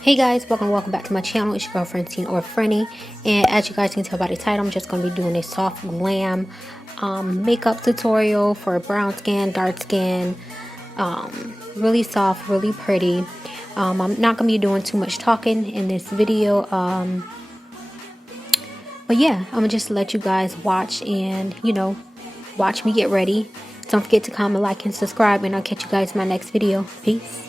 Hey guys, welcome back to my channel. It's your girl Francine or Franny, and as you guys can tell by the title, I'm just going to be doing a soft glam makeup tutorial for brown skin, dark skin, really soft, really pretty. I'm not going to be doing too much talking in this video, but yeah, I'm going to just let you guys watch and, you know, watch me get ready. Don't forget to comment, like, and subscribe, and I'll catch you guys in my next video. Peace.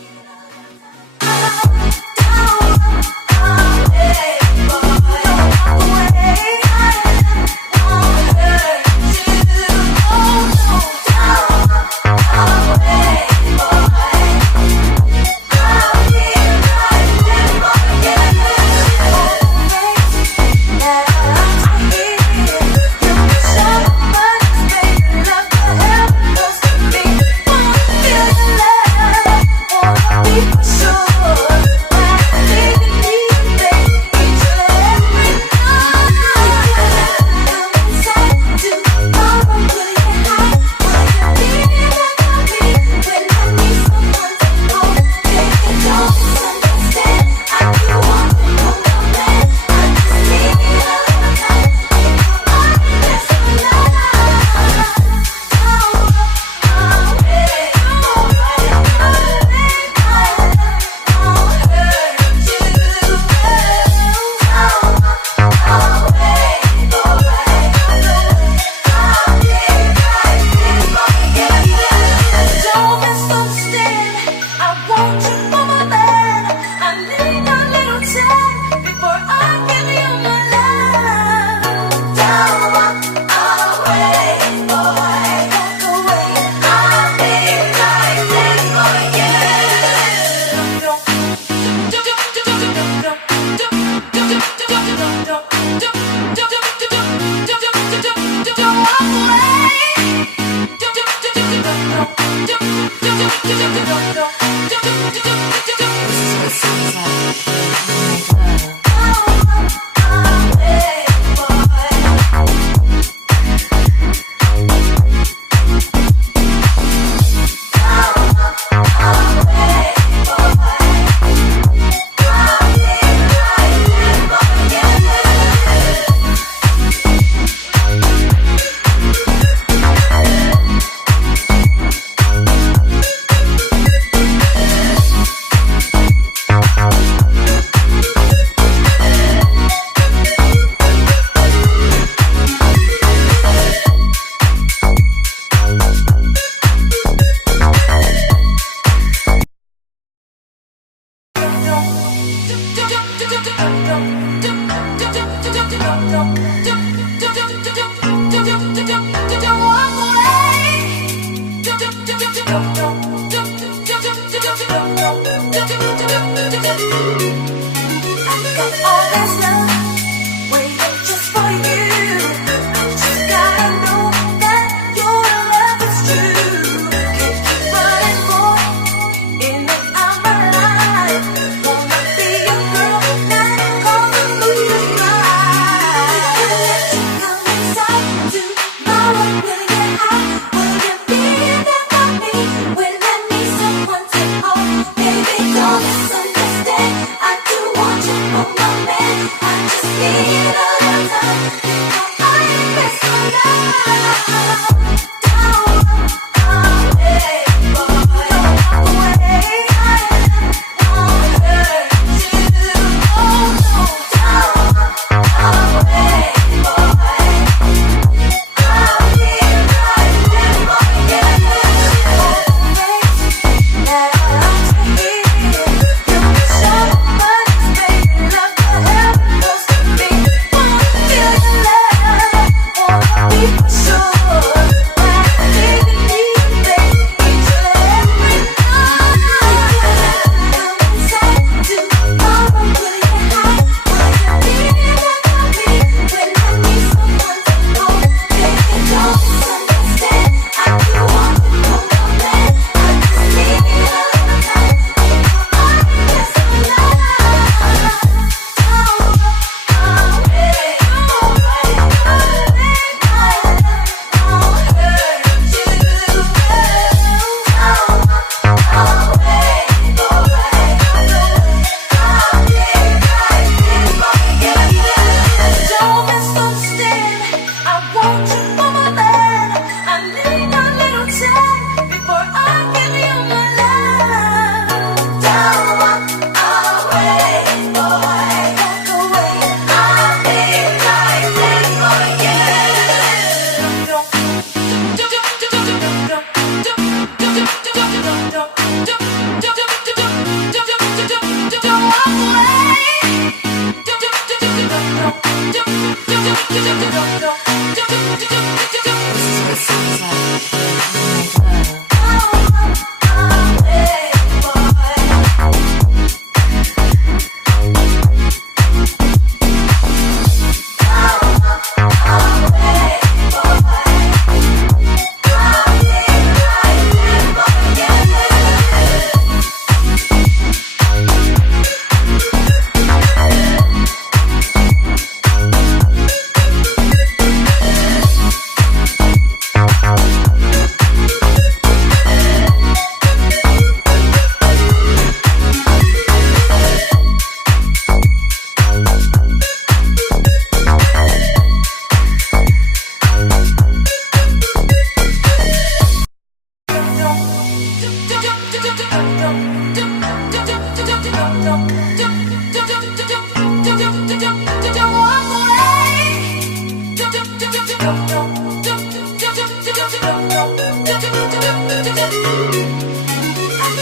Sure.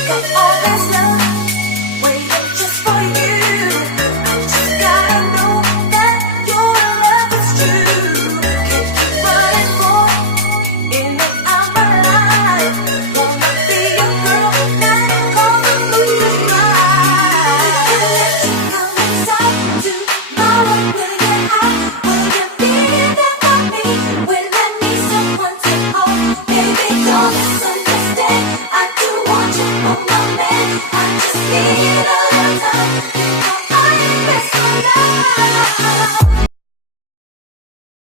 got all this love.